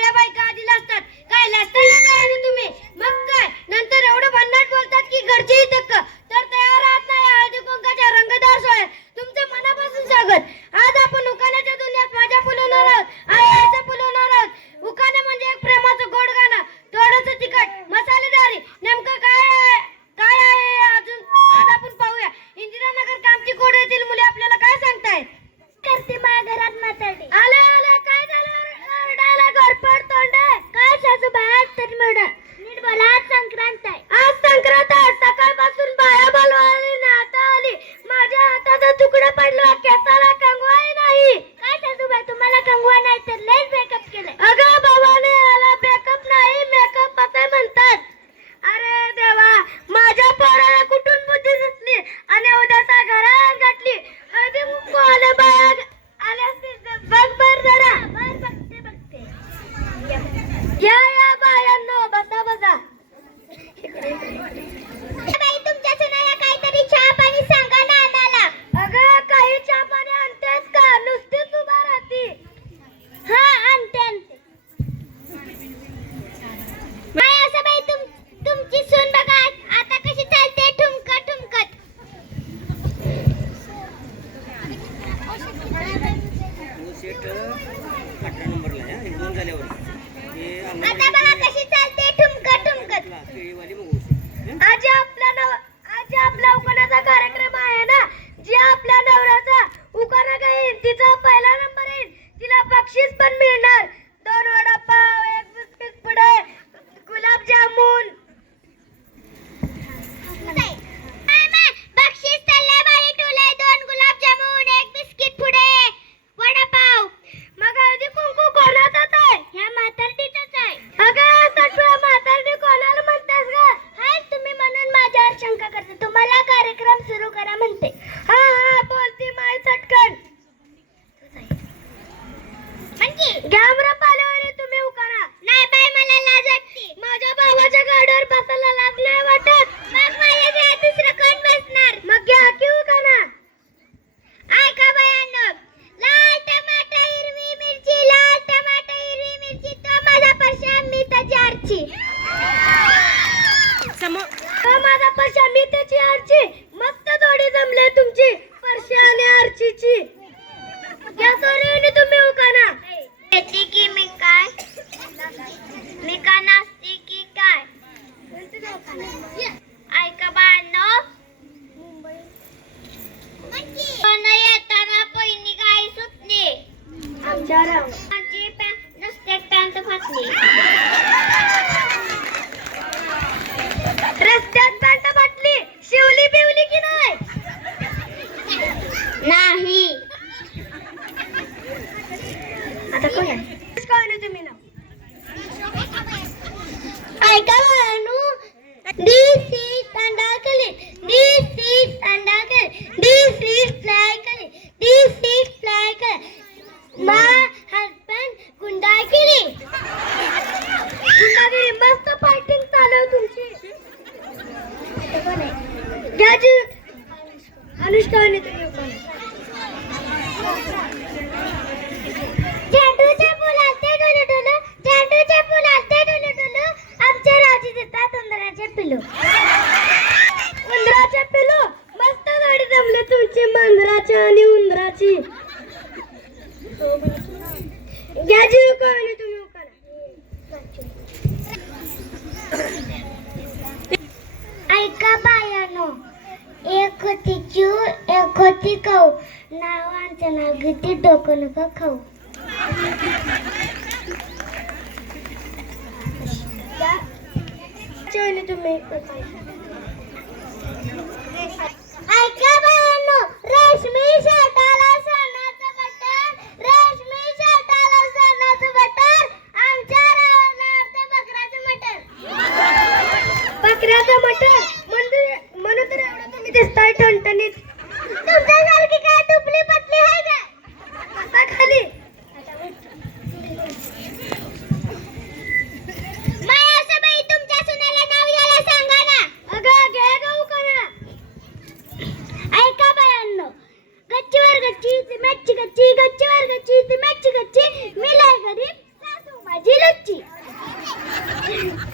सगळ्या बायका आधी लाजतात. काय लाजताय ना तुम्ही? मग काय नंतर एवढं भन्नाट बोलतात की घरचेही थक्क. तर तयार आहात ना या हळदी कुंकाच्या रंगतदार सोहळ्यात? तुमचं मनापासून स्वागत. आज आपण उखाण्याच्या दुनियेत माझ्या फुलवणार आहोत आणि याचं फुलवणार आहोत. उखाणे म्हणजे एक प्रेमाचं गोड गाणं, थोडंसं तिखट, मसालेदार. नेमकं काय आहे अजून आज आपण पाहूया. इंदिरानगर कामठी कोड येथील मुले आपल्याला काय सांगतायत? करते माझ्या घरात म्हातारी. आले आले काय झालं? ओरडायला घरपड तोंड आहे. काय सासूबाई आज तर मड नीट बोला. आज संक्रांत आहे. आज संक्रांत आहे. सकाळपासून बाया बोलवाली ना आता आली. माझ्या हाताचा तुकडा पडला. केसाला कंगवाही नाही. काय सासूबाई तुम्हाला कंगवा नाही तर लयच मेकअप केलंय. अगं बाबाने याला मेकअप नाही मेकअप असे म्हणतात. अरे देवा, माझ्या पोराला कुठून बुद्धी सुचली आणि उद्याचा घरात घातली. हळदी कुंकू आले बाया आले असतील. बघ बर जरा. बर बघते. या बायांनो बसा बसा. बाई तुमच्या सुनाला काहीतरी चहा पाणी सांगा ना आणायला. अगं काही चहा पाणी आणतेस का? नुसतीच उभा राहती. हा आणते. बाई असं बाई तुमची सून बघा आता कशी चालते ठुमकत ठुमकत. सेट 18 नंबरला आहे. हे दोन झाल्यावर आता बघा कशी चालते ठुमकत ठुमकत. केळीवाली बघू. आज आपला उखाण्याचा कार्यक्रम आहे ना. जी आपल्या नवऱ्याचा उखाणा गाईल तिचा पहिला नंबर येईल. तिला बक्षीस पण मिळणार. 2 वडापाव, 1 बिस्किट पुडे, गुलाबजामुन. बक्षीस चाललंय बाई तुला 2 गुलाबजामुन 1 बिस्किट पुडे वडापाव. मग हळदी कुंकू कोणाचाच आहे? ह्या म्हातारडीचाच आहे. अगं सटवा म्हातारडी कोणाला म्हणतेस ग? हाय तुम्ही म्हणून माझ्यावर शंका करते. तुम्हाला कार्यक्रम सुरू करा म्हणते. हा बोलती माय चटकन. घ्यामरा पालवणी तुम्ही उखाणा. नाही बाई मला लाज वाटते. माझ्या भावाच्या गाडीवर बसायला लाज नाही वाटत? मग माझ्या घरी दुसरं कोण बसणार. मग घ्या की उखाणा. ऐका बायांनो. लाल टमाटा हिरवी मिरची, लाल टमाटा हिरवी मिरची, तो माझा परशा मी त्याची आरची. माझा परशा मी त्याची आरची. मस्त जोडी जमले तुमची परशा आणि आरचीची. घ्या सोडवणी तुम्ही उखाणा. येते की मी काय नाचते की काय. ऐका बायांनो. पण येताना पहिली गाय सुटली. आमच्या माझी नुसत्यात पॅन्ट फाटली. रस्त्यात पॅन्ट फाटली. शिवली बिवली की नाही? नाही. आता कोण आहे? तुम्ही ना. ऐका बाळांनो. This is Tandakali. This is Tandakali. This is Flyakali. This is Flyakali. My husband Gundakali. गुंडागिरी मस्त फायटिंग चालू आहे तुमची. घ्या जी अनुष्का आणि तुम्ही उखाणा. झेंडूचे फुल आलते डुलू डुलू. झेंडूचे फुल आलते डुलू डुलू. आमच्या राजी देतात उंदराचे पिलू. उंदराचे पिलू. मस्त गाडी जमली तुमची मांजराची आणि उंदराची. घ्या जी उखाणा तुम्ही उखाणा. ऐका बायानो. एक होती चिऊ एक होती खाऊ. नावांचं नाव घेते डोकं नका खाऊ. आणि तुम्ही उखाणा. ऐका बायानो. रेशमी शर्टाला सोन्याचं बटन. रेशमी शर्टाला सोन्याचं बटन. आमच्या रावाला अर्ध बकराचं मटण. बकऱ्याचं मटण म्हणून तर एवढं तुम्ही दिसताय ठणठणीत. तुमच्यासारखी काय दुबली पतली आहे का? बसा खाली. माया असं बाई तुमच्या सुनाला नाव यायला सांगा ना. आहे